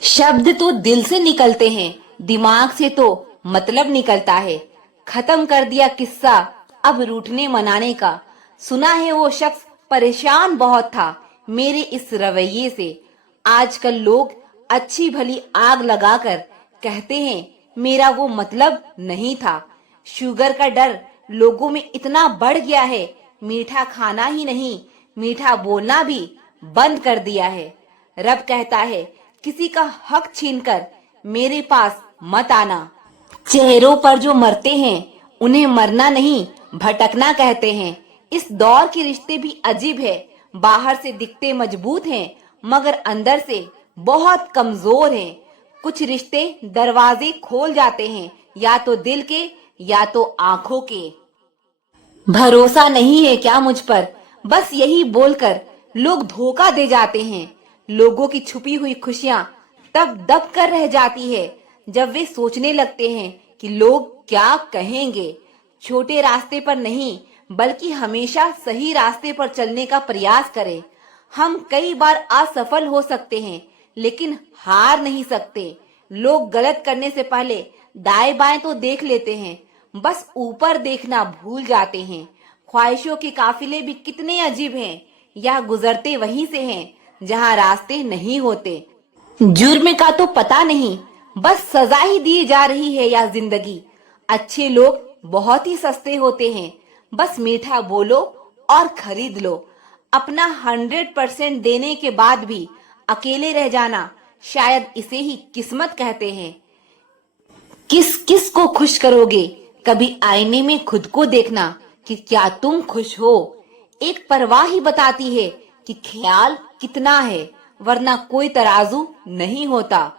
शब्द तो दिल से निकलते हैं, दिमाग से तो मतलब निकलता है। खत्म कर दिया किस्सा अब रूठने मनाने का। सुना है वो शख्स परेशान बहुत था मेरे इस रवैये से। आजकल लोग अच्छी भली आग लगाकर कहते हैं मेरा वो मतलब नहीं था। शुगर का डर लोगों में इतना बढ़ गया है, मीठा खाना ही नहीं मीठा बोलना भी बंद कर दिया है। रब कहता है किसी का हक छीनकर मेरे पास मत आना। चेहरों पर जो मरते हैं उन्हें मरना नहीं भटकना कहते हैं। इस दौर के रिश्ते भी अजीब है, बाहर से दिखते मजबूत हैं मगर अंदर से बहुत कमजोर हैं। कुछ रिश्ते दरवाजे खोल जाते हैं, या तो दिल के या तो आंखों के। भरोसा नहीं है क्या मुझ पर, बस यही बोलकर लोग धोखा दे जाते हैं। लोगों की छुपी हुई खुशियां तब दब कर रह जाती है जब वे सोचने लगते हैं कि लोग क्या कहेंगे। छोटे रास्ते पर नहीं बल्कि हमेशा सही रास्ते पर चलने का प्रयास करें। हम कई बार असफल हो सकते हैं लेकिन हार नहीं सकते। लोग गलत करने से पहले दाएं बाएं तो देख लेते हैं, बस ऊपर देखना भूल जाते हैं। ख्वाहिशों के काफिले भी कितने अजीब हैं, यह गुजरते वहीं से हैं जहां रास्ते नहीं होते। जुर्म का तो पता नहीं, बस सजा ही दी जा रही है या जिंदगी। अच्छे लोग बहुत ही सस्ते होते हैं, बस मीठा बोलो और खरीद लो। अपना 100% देने के बाद भी अकेले रह जाना, शायद इसे ही किस्मत कहते हैं। किस किस को खुश करोगे, कभी आईने में खुद को देखना कि क्या तुम खुश हो। एक परवाह ही बताती है कि ख्याल कितना है, वरना कोई तराजू नहीं होता।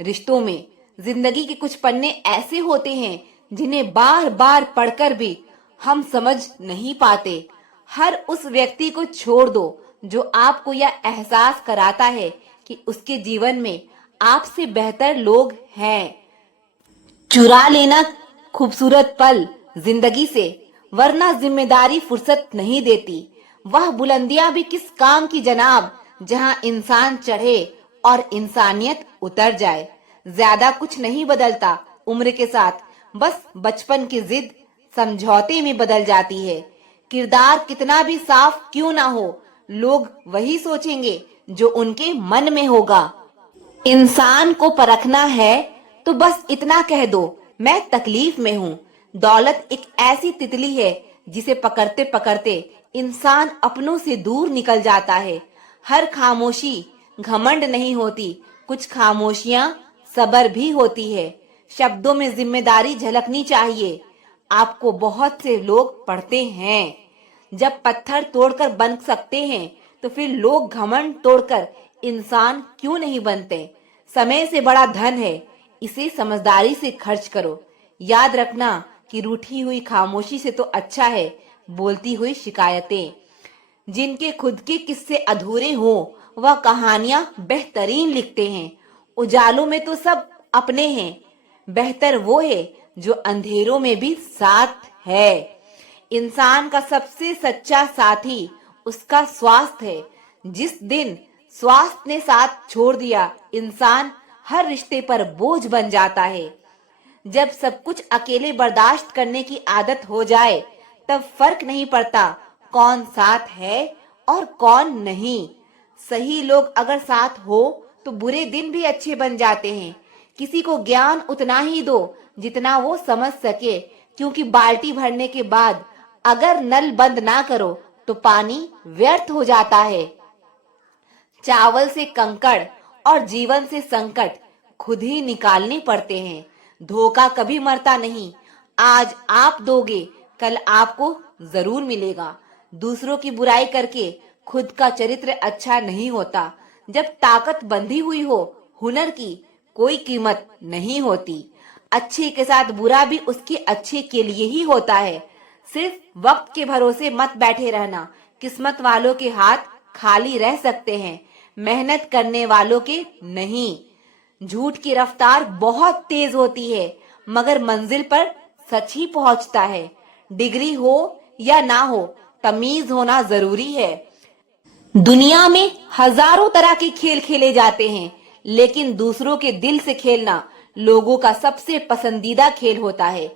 रिश्तों में जिंदगी के कुछ पन्ने ऐसे होते हैं जिन्हें बार बार पढ़कर भी हम समझ नहीं पाते। हर उस व्यक्ति को छोड़ दो जो आपको यह एहसास कराता है कि उसके जीवन में आपसे बेहतर लोग हैं। चुरा लेना खूबसूरत पल जिंदगी से, वरना जिम्मेदारी फुर्सत नहीं देती। वह बुलंदियां भी किस काम की जनाब जहां इंसान चढ़े और इंसानियत उतर जाए। ज्यादा कुछ नहीं बदलता उम्र के साथ, बस बचपन की जिद समझौते में बदल जाती है। किरदार कितना भी साफ क्यों ना हो, लोग वही सोचेंगे जो उनके मन में होगा। इंसान को परखना है तो बस इतना कह दो मैं तकलीफ में हूँ। दौलत एक ऐसी तितली है जिसे पकड़ते पकड़ते इंसान अपनों से दूर निकल जाता है। हर खामोशी घमंड नहीं होती, कुछ खामोशियां सब्र भी होती है। शब्दों में जिम्मेदारी झलकनी चाहिए। आपको बहुत से लोग पढ़ते हैं। जब पत्थर तोड़कर बन सकते हैं तो फिर लोग घमंड तोड़कर इंसान क्यों नहीं बनते। समय से बड़ा धन है, इसे समझदारी से खर्च करो। याद रखना कि रूठी हुई खामोशी से तो अच्छा है बोलती हुई शिकायतें। जिनके खुद के किस्से अधूरे हों वह कहानियां बेहतरीन लिखते हैं। उजालों में तो सब अपने हैं, बेहतर वो है जो अंधेरों में भी साथ है। इंसान का सबसे सच्चा साथी उसका स्वास्थ्य है। जिस दिन स्वास्थ्य ने साथ छोड़ दिया, इंसान हर रिश्ते पर बोझ बन जाता है। जब सब कुछ अकेले बर्दाश्त करने की आदत हो जाए तब फर्क नहीं पड़ता कौन साथ है और कौन नहीं। सही लोग अगर साथ हो तो बुरे दिन भी अच्छे बन जाते हैं। किसी को ज्ञान उतना ही दो जितना वो समझ सके, क्योंकि बाल्टी भरने के बाद अगर नल बंद ना करो तो पानी व्यर्थ हो जाता है। चावल से कंकड़ और जीवन से संकट खुद ही निकालने पड़ते हैं। धोखा कभी मरता नहीं, आज आप दोगे कल आपको जरूर मिलेगा। दूसरों की बुराई करके खुद का चरित्र अच्छा नहीं होता। जब ताकत बंधी हुई हो, हुनर की कोई कीमत नहीं होती। अच्छे के साथ बुरा भी उसके अच्छे के लिए ही होता है। सिर्फ वक्त के भरोसे मत बैठे रहना, किस्मत वालों के हाथ खाली रह सकते हैं, मेहनत करने वालों के नहीं। झूठ की रफ्तार बहुत तेज होती है मगर मंजिल पर सच ही पहुंचता है। डिग्री हो या ना हो, तमीज होना जरूरी है। दुनिया में हजारों तरह के खेल खेले जाते हैं लेकिन दूसरों के दिल से खेलना लोगों का सबसे पसंदीदा खेल होता है।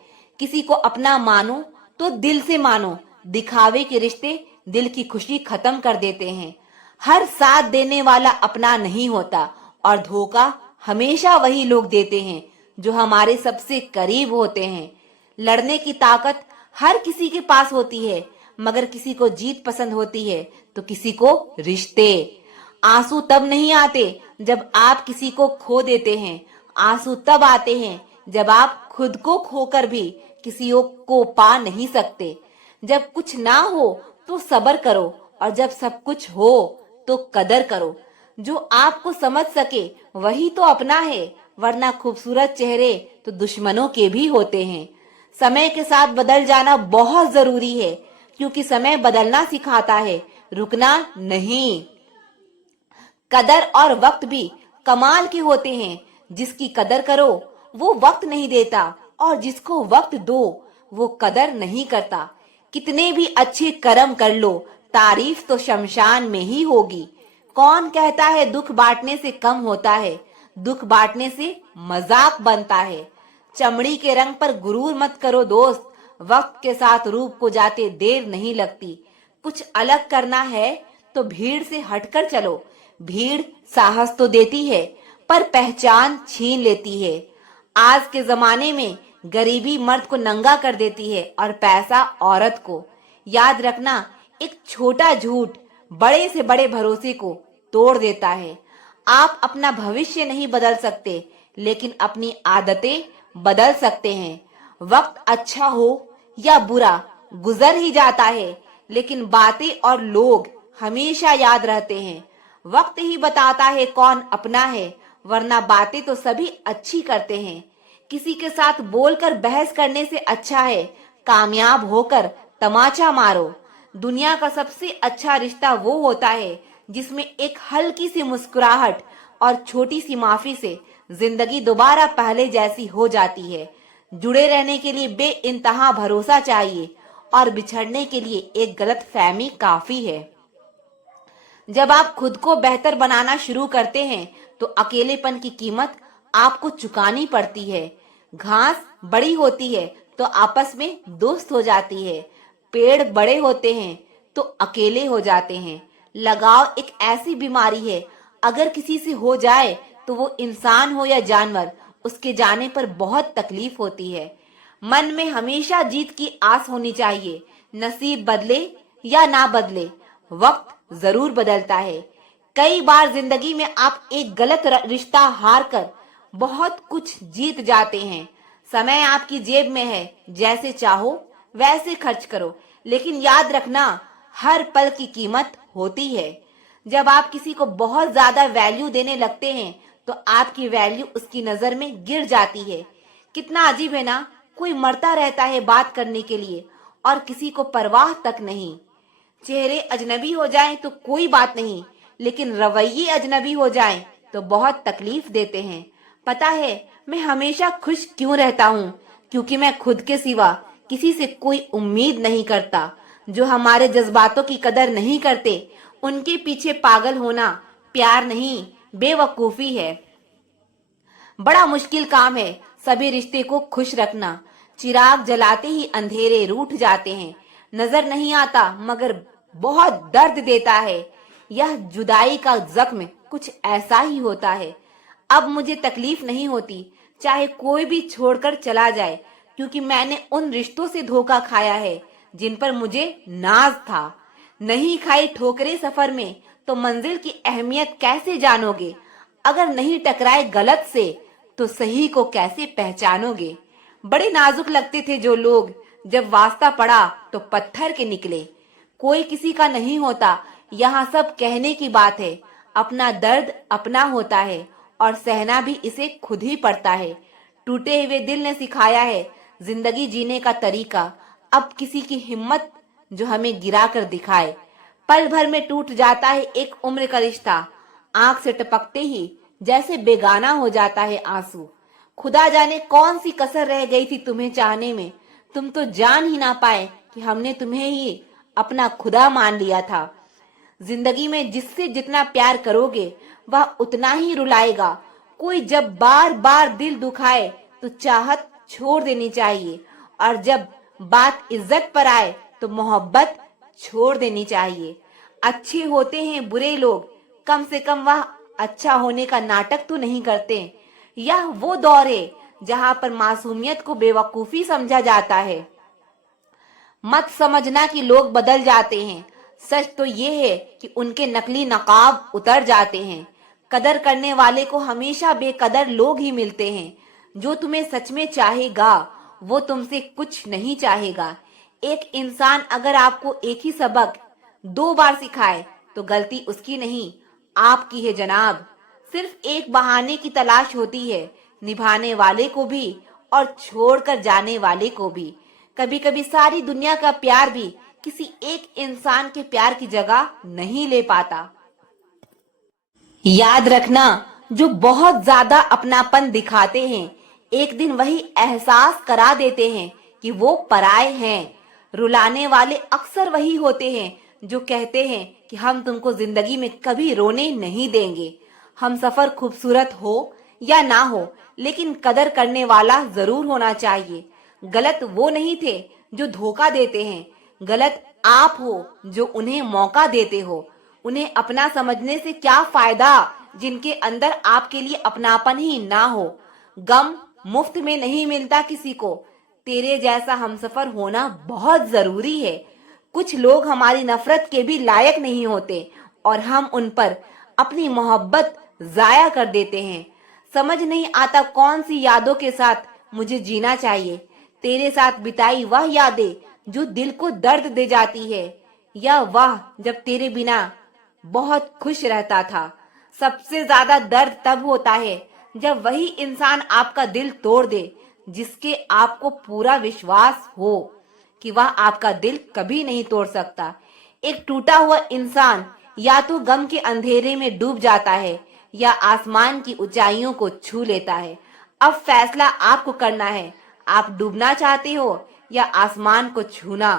किसी को अपना मानो तो दिल से मानो। दिखावे के रिश्ते दिल की खुशी खत्म कर देते हैं। हर साथ देने वाला अपना नहीं होता और धोखा हमेशा वही लोग देते हैं जो हमारे सबसे करीब होते हैं। लड़ने की ताकत हर किसी के पास होती है, मगर किसी को जीत पसंद होती है तो किसी को रिश्ते। आंसू तब नहीं आते जब आप किसी को खो देते हैं। आंसू तब आते हैं जब आप खुद को खोकर भी किसी को पा नहीं सकते। जब कुछ ना हो तो सब्र करो और जब सब कुछ हो तो कदर करो। जो आपको समझ सके वही तो अपना है, वरना खूबसूरत चेहरे तो दुश्मनों के भी होते हैं। समय के साथ बदल जाना बहुत जरूरी है, क्योंकि समय बदलना सिखाता है, रुकना नहीं। कदर और वक्त भी कमाल के होते हैं। जिसकी कदर करो वो वक्त नहीं देता, और जिसको वक्त दो वो कदर नहीं करता। कितने भी अच्छे कर्म कर लो, तारीफ तो शमशान में ही होगी। कौन कहता है दुख बांटने से कम होता है? दुख बांटने से मजाक बनता है। चमड़ी के रंग पर गुरूर मत करो दोस्त, वक्त के साथ रूप को जाते देर नहीं लगती। कुछ अलग करना है तो भीड़ से हटकर चलो। भीड़ साहस तो देती है पर पहचान छीन लेती है। आज के जमाने में गरीबी मर्द को नंगा कर देती है और पैसा औरत को। याद रखना, एक छोटा झूठ बड़े से बड़े भरोसे को तोड़ देता है। आप अपना भविष्य नहीं बदल सकते, लेकिन अपनी आदतें बदल सकते हैं। वक्त अच्छा हो या बुरा गुजर ही जाता है, लेकिन बातें और लोग हमेशा याद रहते हैं। वक्त ही बताता है कौन अपना है, वरना बातें तो सभी अच्छी करते हैं। किसी के साथ बोलकर बहस करने से अच्छा है कामयाब होकर तमाचा मारो। दुनिया का सबसे अच्छा रिश्ता वो होता है जिसमें एक हल्की सी मुस्कुराहट और छोटी सी माफी से जिंदगी दोबारा पहले जैसी हो जाती है। जुड़े रहने के लिए बेइंतहा भरोसा चाहिए और बिछड़ने के लिए एक गलत फहमी काफी है। जब आप खुद को बेहतर बनाना शुरू करते हैं तो अकेलेपन की कीमत आपको चुकानी पड़ती है। घास बड़ी होती है तो आपस में दोस्त हो जाती है। पेड़ बड़े होते हैं तो अकेले हो जाते हैं। लगाव एक ऐसी बीमारी है, अगर किसी से हो जाए तो वो इंसान हो या जानवर, उसके जाने पर बहुत तकलीफ होती है। मन में हमेशा जीत की आस होनी चाहिए। नसीब बदले या ना बदले, वक्त जरूर बदलता है। कई बार जिंदगी में आप एक गलत रिश्ता हार कर बहुत कुछ जीत जाते हैं। समय आपकी जेब में है, जैसे चाहो वैसे खर्च करो, लेकिन याद रखना हर पल की कीमत होती है। जब आप किसी को बहुत ज्यादा वैल्यू देने लगते हैं तो आपकी वैल्यू उसकी नजर में गिर जाती है। कितना अजीब है ना, कोई मरता रहता है बात करने के लिए और किसी को परवाह तक नहीं। चेहरे अजनबी हो जाएं तो कोई बात नहीं, लेकिन रवैये अजनबी हो जाएं तो बहुत तकलीफ देते हैं। पता है मैं हमेशा खुश क्यों रहता हूँ? क्योंकि मैं खुद के सिवा किसी से कोई उम्मीद नहीं करता। जो हमारे जज्बातों की कदर नहीं करते उनके पीछे पागल होना प्यार नहीं, बेवकूफी है। बड़ा मुश्किल काम है सभी रिश्ते को खुश रखना। चिराग जलाते ही अंधेरे रूठ जाते हैं। नजर नहीं आता मगर बहुत दर्द देता है। यह जुदाई का जख्म कुछ ऐसा ही होता है। अब मुझे तकलीफ नहीं होती चाहे कोई भी छोड़कर चला जाए, क्योंकि मैंने उन रिश्तों से धोखा खाया है जिन पर मुझे नाज था। नहीं खाई ठोकरें सफर में तो मंजिल की अहमियत कैसे जानोगे? अगर नहीं टकराए गलत से तो सही को कैसे पहचानोगे? बड़े नाजुक लगते थे जो लोग, जब वास्ता पड़ा तो पत्थर के निकले। कोई किसी का नहीं होता, यहाँ सब कहने की बात है। अपना दर्द अपना होता है और सहना भी इसे खुद ही पड़ता है। टूटे हुए दिल ने सिखाया है जिंदगी जीने का तरीका। अब किसी की हिम्मत जो हमें गिरा कर दिखाए। पल भर में टूट जाता है एक उम्र का रिश्ता। आंख से टपकते ही जैसे बेगाना हो जाता है आंसू। खुदा जाने कौन सी कसर रह गई थी तुम्हें चाहने में। तुम तो जान ही ना पाए कि हमने तुम्हें ही अपना खुदा मान लिया था। जिंदगी में जिससे जितना प्यार करोगे वह उतना ही रुलाएगा। कोई जब बार बार दिल दुखाए तो चाहत छोड़ देनी चाहिए, और जब बात इज्जत पर आए तो मोहब्बत छोड़ देनी चाहिए। अच्छे होते हैं बुरे लोग, कम से कम वह अच्छा होने का नाटक तो नहीं करते। यह वो दौर है जहां पर मासूमियत को बेवकूफी समझा जाता है। मत समझना कि लोग बदल जाते हैं, सच तो ये है कि उनके नकली नकाब उतर जाते हैं। कदर करने वाले को हमेशा बेकदर लोग ही मिलते हैं। जो तुम्हें सच में चाहेगा वो तुमसे कुछ नहीं चाहेगा। एक इंसान अगर आपको एक ही सबक 2 बार सिखाए तो गलती उसकी नहीं, आपकी है जनाब। सिर्फ एक बहाने की तलाश होती है, निभाने वाले को भी और छोड़कर जाने वाले को भी। कभी कभी सारी दुनिया का प्यार भी किसी एक इंसान के प्यार की जगह नहीं ले पाता। याद रखना, जो बहुत ज्यादा अपनापन दिखाते हैं एक दिन वही एहसास करा देते हैं कि वो पराये हैं। रुलाने वाले अक्सर वही होते हैं जो कहते हैं कि हम तुमको जिंदगी में कभी रोने नहीं देंगे। हम सफर खूबसूरत हो या ना हो, लेकिन कदर करने वाला जरूर होना चाहिए। गलत वो नहीं थे जो धोखा देते हैं, गलत आप हो जो उन्हें मौका देते हो। उन्हें अपना समझने से क्या फायदा जिनके अंदर आपके लिए अपनापन ही ना हो। गम मुफ्त में नहीं मिलता किसी को। तेरे जैसा हमसफर होना बहुत जरूरी है। कुछ लोग हमारी नफरत के भी लायक नहीं होते और हम उन पर अपनी मोहब्बत जाया कर देते हैं। समझ नहीं आता कौन सी यादों के साथ मुझे जीना चाहिए। तेरे साथ बिताई वह यादें जो दिल को दर्द दे जाती है, या वह जब तेरे बिना बहुत खुश रहता था। सबसे ज्यादा दर्द तब होता है जब वही इंसान आपका दिल तोड़ दे, जिसके आपको पूरा विश्वास हो कि वह आपका दिल कभी नहीं तोड़ सकता। एक टूटा हुआ इंसान या तो गम के अंधेरे में डूब जाता है या आसमान की ऊंचाइयों को छू लेता है। अब फैसला आपको करना है, आप डूबना चाहते हो या आसमान को छूना।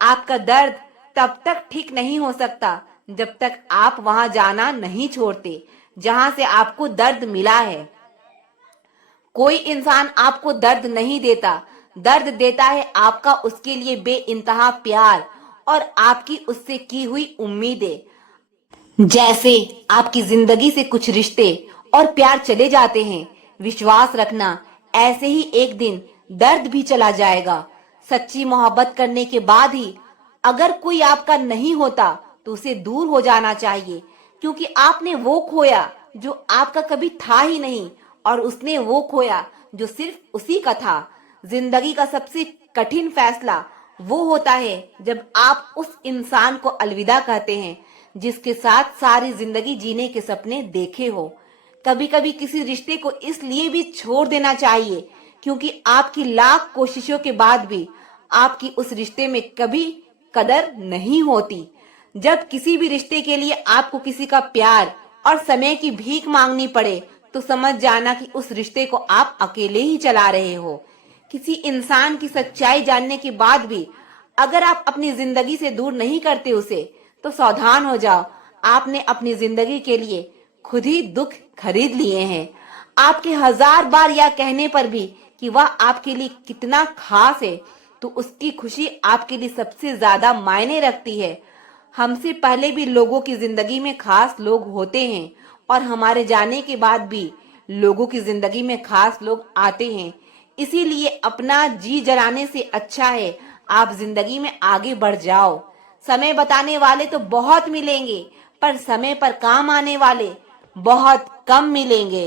आपका दर्द तब तक ठीक नहीं हो सकता जब तक आप वहां जाना नहीं छोड़ते जहां से आपको दर्द मिला है। कोई इंसान आपको दर्द नहीं देता, दर्द देता है आपका उसके लिए बेइंतहा प्यार और आपकी उससे की हुई उम्मीदें। जैसे आपकी जिंदगी से कुछ रिश्ते और प्यार चले जाते हैं, विश्वास रखना ऐसे ही एक दिन दर्द भी चला जाएगा। सच्ची मोहब्बत करने के बाद ही अगर कोई आपका नहीं होता तो उसे दूर हो जाना चाहिए, क्योंकि आपने वो खोया जो आपका कभी था ही नहीं, और उसने वो खोया जो सिर्फ उसी का था। जिंदगी का सबसे कठिन फैसला वो होता है जब आप उस इंसान को अलविदा कहते हैं जिसके साथ सारी जिंदगी जीने के सपने देखे हो। कभी कभी किसी रिश्ते को इसलिए भी छोड़ देना चाहिए क्योंकि आपकी लाख कोशिशों के बाद भी आपकी उस रिश्ते में कभी कदर नहीं होती। जब किसी भी रिश्ते के लिए आपको किसी का प्यार और समय की भीख मांगनी पड़े तो समझ जाना कि उस रिश्ते को आप अकेले ही चला रहे हो। किसी इंसान की सच्चाई जानने के बाद भी अगर आप अपनी जिंदगी से दूर नहीं करते उसे, तो सावधान हो जाओ, आपने अपनी जिंदगी के लिए खुद ही दुख खरीद लिए हैं। आपके 1000 बार यह कहने पर भी कि वह आपके लिए कितना खास है, तो उसकी खुशी आपके लिए सबसे ज्यादा मायने रखती है। हमसे पहले भी लोगों की जिंदगी में खास लोग होते हैं और हमारे जाने के बाद भी लोगों की जिंदगी में खास लोग आते हैं। इसीलिए अपना जी जलाने से अच्छा है आप जिंदगी में आगे बढ़ जाओ। समय बताने वाले तो बहुत मिलेंगे, पर समय पर काम आने वाले बहुत कम मिलेंगे।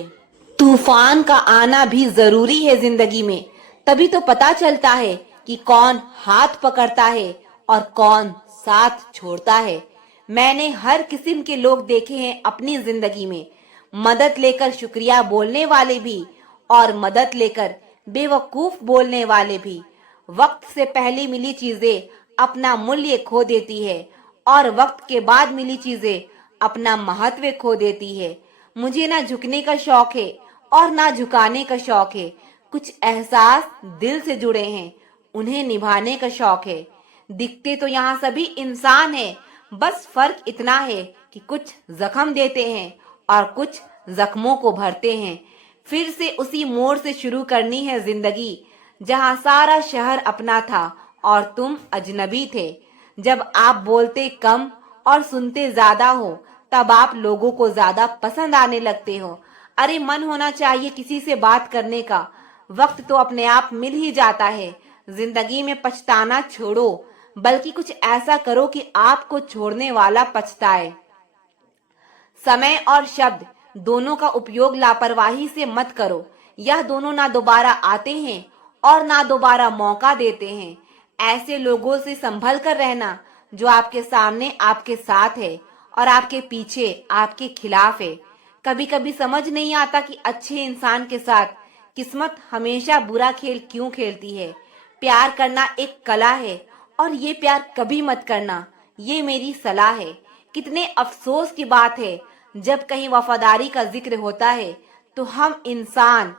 तूफान का आना भी जरूरी है जिंदगी में, तभी तो पता चलता है कि कौन हाथ पकड़ता है और कौन साथ छोड़ता है। मैंने हर किस्म के लोग देखे हैं अपनी जिंदगी में, मदद लेकर शुक्रिया बोलने वाले भी और मदद लेकर बेवकूफ बोलने वाले भी। वक्त से पहले मिली चीजें अपना मूल्य खो देती है और वक्त के बाद मिली चीजें अपना महत्व खो देती है। मुझे ना झुकने का शौक है और ना झुकाने का शौक है। कुछ एहसास दिल से जुड़े हैं, उन्हें निभाने का शौक है। दिखते तो यहाँ सभी इंसान हैं, बस फर्क इतना है कि कुछ जख्म देते हैं और कुछ जख्मों को भरते हैं। फिर से उसी मोड़ से शुरू करनी है जिंदगी, जहां सारा शहर अपना था और तुम अजनबी थे। जब आप बोलते कम और सुनते ज्यादा हो, तब आप लोगों को ज्यादा पसंद आने लगते हो। अरे मन होना चाहिए किसी से बात करने का, वक्त तो अपने आप मिल ही जाता है। जिंदगी में पछताना छोड़ो, बल्कि कुछ ऐसा करो कि आपको छोड़ने वाला पछताए। समय और शब्द दोनों का उपयोग लापरवाही से मत करो। यह दोनों ना दोबारा आते हैं और ना दोबारा मौका देते हैं। ऐसे लोगों से संभल कर रहना जो आपके सामने आपके साथ है और आपके पीछे आपके खिलाफ है। कभी कभी समझ नहीं आता कि अच्छे इंसान के साथ किस्मत हमेशा बुरा खेल क्यों खेलती है। प्यार करना एक कला है और ये प्यार कभी मत करना, ये मेरी सलाह है। कितने अफसोस की बात है, जब कहीं वफादारी का जिक्र होता है तो हम इंसान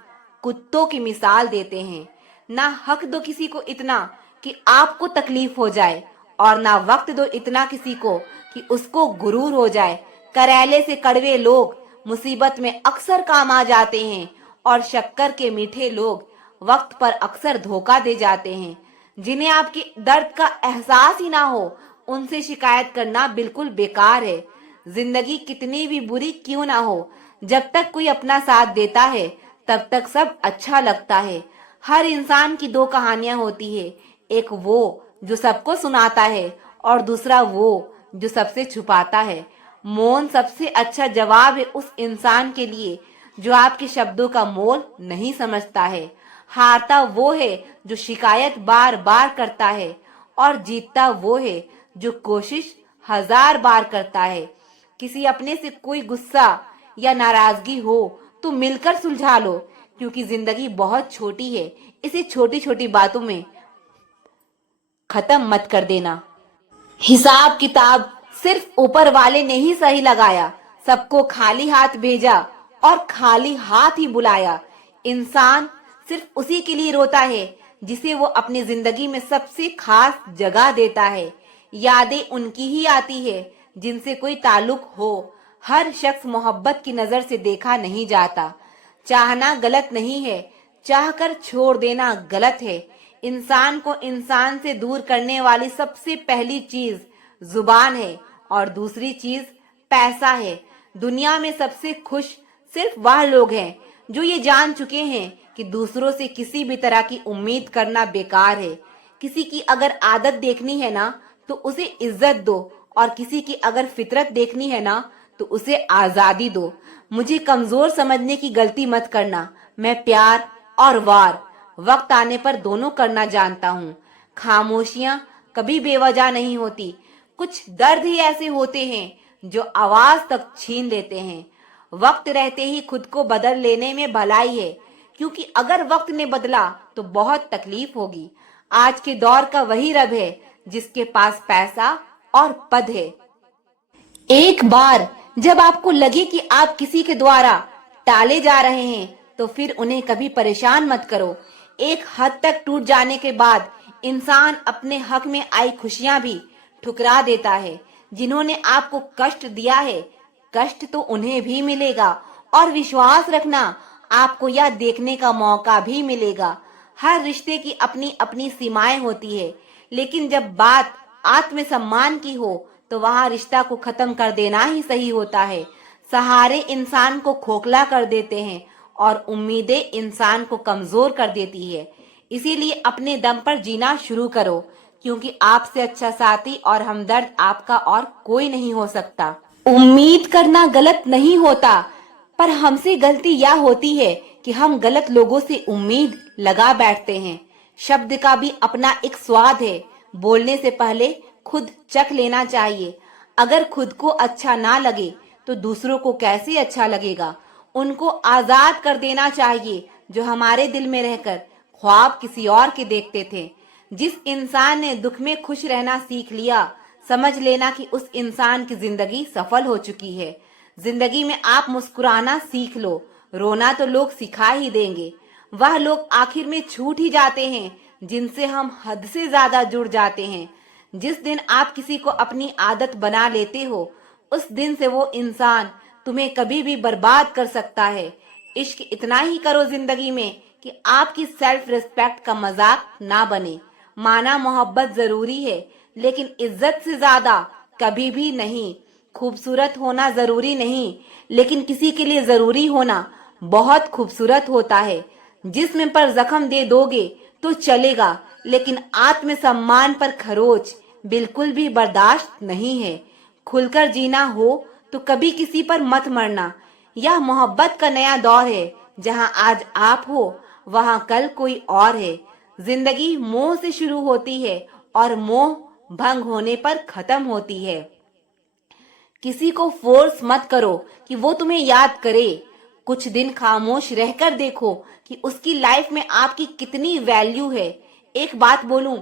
कुत्तों की मिसाल देते हैं। ना हक दो किसी को इतना कि आपको तकलीफ हो जाए, और ना वक्त दो इतना किसी को कि उसको गुरूर हो जाए। करेले से कड़वे लोग मुसीबत में अक्सर काम आ जाते हैं और शक्कर के मीठे लोग वक्त पर अक्सर धोखा दे जाते हैं। जिन्हें आपके दर्द का एहसास ही ना हो, उनसे शिकायत करना बिल्कुल बेकार है। जिंदगी कितनी भी बुरी क्यों ना हो, जब तक कोई अपना साथ देता है तब तक सब अच्छा लगता है। हर इंसान की दो कहानियां होती है, एक वो जो सबको सुनाता है और दूसरा वो जो सबसे छुपाता है। मौन सबसे अच्छा जवाब है उस इंसान के लिए जो आपके शब्दों का मोल नहीं समझता है। हारता वो है जो शिकायत बार बार करता है और जीतता वो है जो कोशिश 1000 बार करता है। किसी अपने से कोई गुस्सा या नाराजगी हो तो मिलकर सुलझा लो, क्योंकि जिंदगी बहुत छोटी है। इसे छोटी छोटी बातों में खत्म मत कर देना। हिसाब किताब सिर्फ ऊपर वाले ने ही सही लगाया। सबको खाली हाथ भेजा और खाली हाथ ही बुलाया। इंसान सिर्फ उसी के लिए रोता है जिसे वो अपनी जिंदगी में सबसे खास जगह देता है। यादें उनकी ही आती है जिनसे कोई ताल्लुक हो। हर शख्स मोहब्बत की नजर से देखा नहीं जाता। चाहना गलत नहीं है, चाहकर छोड़ देना गलत है। इंसान को इंसान से दूर करने वाली सबसे पहली चीज जुबान है और दूसरी चीज पैसा है। दुनिया में सबसे खुश सिर्फ वह लोग हैं जो ये जान चुके हैं कि दूसरों से किसी भी तरह की उम्मीद करना बेकार है। किसी की अगर आदत देखनी है ना तो उसे इज्जत दो, और किसी की अगर फितरत देखनी है ना तो उसे आजादी दो। मुझे कमजोर समझने की गलती मत करना। मैं प्यार और वार वक्त आने पर दोनों करना जानता हूँ। खामोशियां कभी बेवजह नहीं होती। कुछ दर्द ही ऐसे होते हैं जो आवाज तक छीन लेते हैं। वक्त रहते ही खुद को बदल लेने में भलाई है, क्योंकि अगर वक्त ने बदला तो बहुत तकलीफ होगी। आज के दौर का वही रब है जिसके पास पैसा और पद है। एक बार जब आपको लगे कि आप किसी के द्वारा टाले जा रहे हैं तो फिर उन्हें कभी परेशान मत करो। एक हद तक टूट जाने के बाद इंसान अपने हक में आई खुशियां भी ठुकरा देता है। जिन्होंने आपको कष्ट दिया है, कष्ट तो उन्हें भी मिलेगा, और विश्वास रखना आपको यह देखने का मौका भी मिलेगा। हर रिश्ते की अपनी अपनी सीमाएं होती है, लेकिन जब बात आत्मसम्मान की हो तो वहां रिश्ता को खत्म कर देना ही सही होता है। सहारे इंसान को खोखला कर देते हैं और उम्मीदें इंसान को कमजोर कर देती है। इसीलिए अपने दम पर जीना शुरू करो, क्योंकि आपसे अच्छा साथी और हमदर्द आपका और कोई नहीं हो सकता। उम्मीद करना गलत नहीं होता, पर हमसे गलती यह होती है कि हम गलत लोगों से उम्मीद लगा बैठते हैं। शब्द का भी अपना एक स्वाद है। बोलने से पहले खुद चख लेना चाहिए। अगर खुद को अच्छा ना लगे तो दूसरों को कैसे अच्छा लगेगा। उनको आजाद कर देना चाहिए जो हमारे दिल में रहकर ख्वाब किसी और के देखते थे। जिस इंसान ने दुख में खुश रहना सीख लिया, समझ लेना कि उस इंसान की जिंदगी सफल हो चुकी है। जिंदगी में आप मुस्कुराना सीख लो, रोना तो लोग सिखा ही देंगे। वह लोग आखिर में छूट ही जाते हैं जिनसे हम हद से ज्यादा जुड़ जाते हैं। जिस दिन आप किसी को अपनी आदत बना लेते हो, उस दिन से वो इंसान तुम्हें कभी भी बर्बाद कर सकता है। इश्क इतना ही करो जिंदगी में कि आपकी सेल्फ रिस्पेक्ट का मजाक ना बने। माना मोहब्बत जरूरी है, लेकिन इज्जत से ज्यादा कभी भी नहीं। खूबसूरत होना जरूरी नहीं, लेकिन किसी के लिए जरूरी होना बहुत खूबसूरत होता है। जिस्म पर जख्म दे दोगे तो चलेगा, लेकिन आत्मसम्मान पर खरोच बिल्कुल भी बर्दाश्त नहीं है। खुलकर जीना हो तो कभी किसी पर मत मरना। यह मोहब्बत का नया दौर है, जहां आज आप हो वहां कल कोई और है। जिंदगी मोह से शुरू होती है और मोह भंग होने पर खत्म होती है। किसी को फोर्स मत करो कि वो तुम्हें याद करे। कुछ दिन खामोश रहकर देखो कि उसकी लाइफ में आपकी कितनी वैल्यू है। एक बात बोलूं,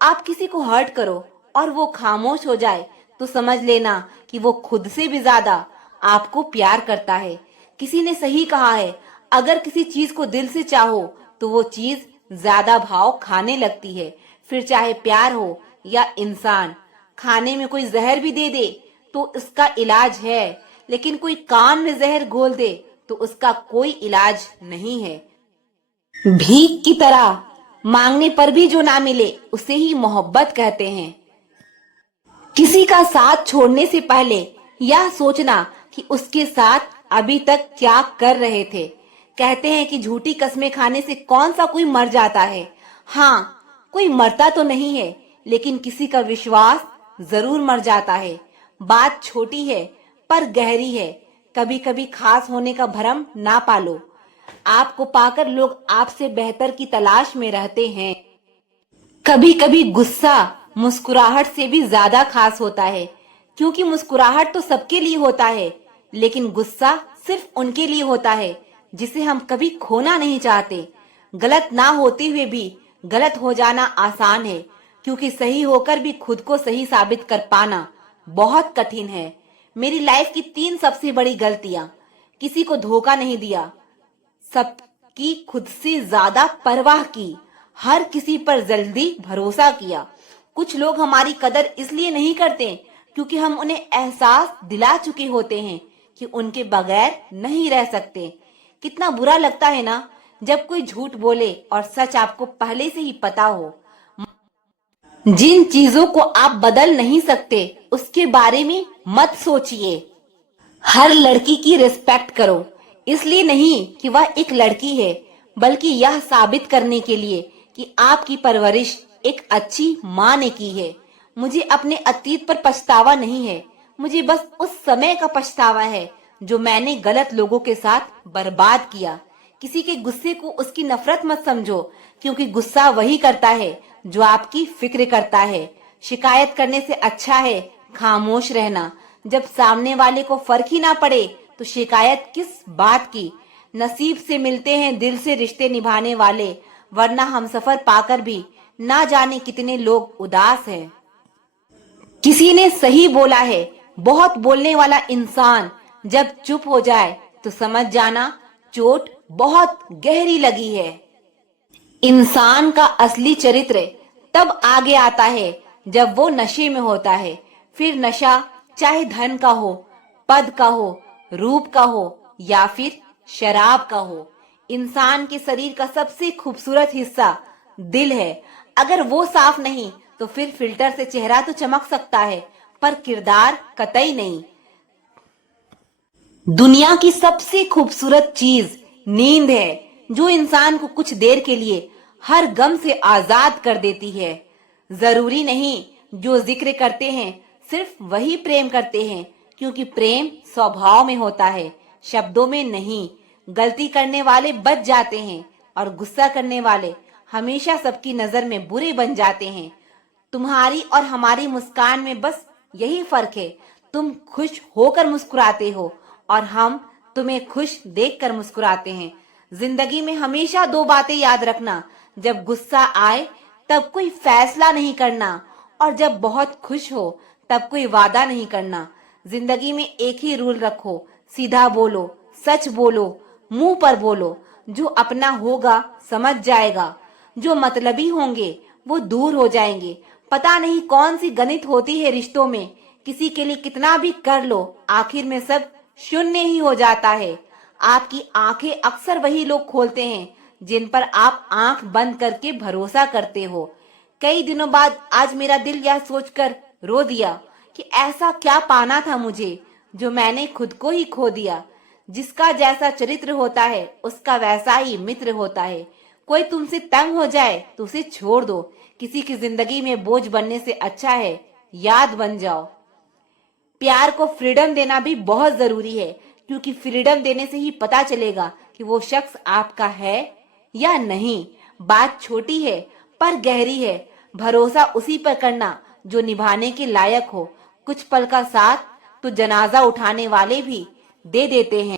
आप किसी को हर्ट करो और वो खामोश हो जाए तो समझ लेना कि वो खुद से भी ज्यादा आपको प्यार करता है। किसी ने सही कहा है, अगर किसी चीज को दिल से चाहो तो वो चीज ज्यादा भाव खाने लगती है। फिर चाहे प्यार हो या इंसान। खाने में कोई जहर भी दे दे तो इसका इलाज है, लेकिन कोई कान में जहर घोल दे तो उसका कोई इलाज नहीं है। भीख की तरह मांगने पर भी जो ना मिले उसे ही मोहब्बत कहते हैं। किसी का साथ छोड़ने से पहले यह सोचना कि उसके साथ अभी तक क्या कर रहे थे। कहते हैं कि झूठी कस्में खाने से कौन सा कोई मर जाता है। हाँ, कोई मरता तो नहीं है, लेकिन किसी का विश्वास जरूर मर जाता है। बात छोटी है पर गहरी है। कभी कभी खास होने का भ्रम ना पालो। आपको पाकर लोग आपसे बेहतर की तलाश में रहते हैं। कभी कभी गुस्सा मुस्कुराहट से भी ज्यादा खास होता है, क्योंकि मुस्कुराहट तो सबके लिए होता है, लेकिन गुस्सा सिर्फ उनके लिए होता है जिसे हम कभी खोना नहीं चाहते। गलत ना होते हुए भी गलत हो जाना आसान है, क्योंकि सही होकर भी खुद को सही साबित कर पाना बहुत कठिन है। मेरी लाइफ की 3 सबसे बड़ी गलतियां: किसी को धोखा नहीं दिया, सबकी खुद से ज्यादा परवाह की, हर किसी पर जल्दी भरोसा किया। कुछ लोग हमारी कदर इसलिए नहीं करते क्योंकि हम उन्हें एहसास दिला चुके होते हैं कि उनके बगैर नहीं रह सकते। कितना बुरा लगता है ना जब कोई झूठ बोले और सच आपको पहले से ही पता हो। जिन चीजों को आप बदल नहीं सकते उसके बारे में मत सोचिए। हर लड़की की रिस्पेक्ट करो, इसलिए नहीं कि वह एक लड़की है, बल्कि यह साबित करने के लिए कि आपकी परवरिश एक अच्छी माँ ने की है। मुझे अपने अतीत पर पछतावा नहीं है, मुझे बस उस समय का पछतावा है जो मैंने गलत लोगों के साथ बर्बाद किया। किसी के गुस्से को उसकी नफरत मत समझो, क्योंकि गुस्सा वही करता है जो आपकी फिक्र करता है। शिकायत करने से अच्छा है खामोश रहना। जब सामने वाले को फर्क ही ना पड़े तो शिकायत किस बात की। नसीब से मिलते हैं दिल से रिश्ते निभाने वाले, वरना हम सफर पाकर भी ना जाने कितने लोग उदास हैं। किसी ने सही बोला है, बहुत बोलने वाला इंसान जब चुप हो जाए तो समझ जाना चोट बहुत गहरी लगी है। इंसान का असली चरित्र तब आगे आता है जब वो नशे में होता है। फिर नशा चाहे धन का हो, पद का हो, रूप का हो या फिर शराब का हो। इंसान के शरीर का सबसे खूबसूरत हिस्सा दिल है। अगर वो साफ नहीं तो फिर फिल्टर से चेहरा तो चमक सकता है, पर किरदार कतई नहीं। दुनिया की सबसे खूबसूरत चीज नींद है, जो इंसान को कुछ देर के लिए हर गम से आजाद कर देती है। जरूरी नहीं जो जिक्र करते हैं सिर्फ वही प्रेम करते हैं, क्योंकि प्रेम स्वभाव में होता है, शब्दों में नहीं। गलती करने वाले बच जाते हैं और गुस्सा करने वाले हमेशा सबकी नजर में बुरे बन जाते हैं। तुम्हारी और हमारी मुस्कान में बस यही फर्क है, तुम खुश होकर मुस्कुराते हो और हम तुम्हें खुश देखकर मुस्कुराते हैं। जिंदगी में हमेशा 2 बातें याद रखना: जब गुस्सा आए तब कोई फैसला नहीं करना, और जब बहुत खुश हो तब कोई वादा नहीं करना। जिंदगी में एक ही रूल रखो: सीधा बोलो, सच बोलो, मुंह पर बोलो। जो अपना होगा समझ जाएगा, जो मतलबी होंगे वो दूर हो जाएंगे। पता नहीं कौन सी गणित होती है रिश्तों में, किसी के लिए कितना भी कर लो आखिर में सब शून्य ही हो जाता है। आपकी आंखें अक्सर वही लोग खोलते हैं जिन पर आप आंख बंद करके भरोसा करते हो। कई दिनों बाद आज मेरा दिल यह सोचकर रो दिया कि ऐसा क्या पाना था मुझे जो मैंने खुद को ही खो दिया। जिसका जैसा चरित्र होता है उसका वैसा ही मित्र होता है। कोई तुमसे तंग हो जाए तो उसे छोड़ दो। किसी की जिंदगी में बोझ बनने से अच्छा है याद बन जाओ। प्यार को फ्रीडम देना भी बहुत जरूरी है, क्योंकि फ्रीडम देने से ही पता चलेगा कि वो शख्स आपका है या नहीं। बात छोटी है पर गहरी है। भरोसा उसी पर करना जो निभाने के लायक हो। कुछ पल का साथ तो जनाजा उठाने वाले भी दे देते हैं।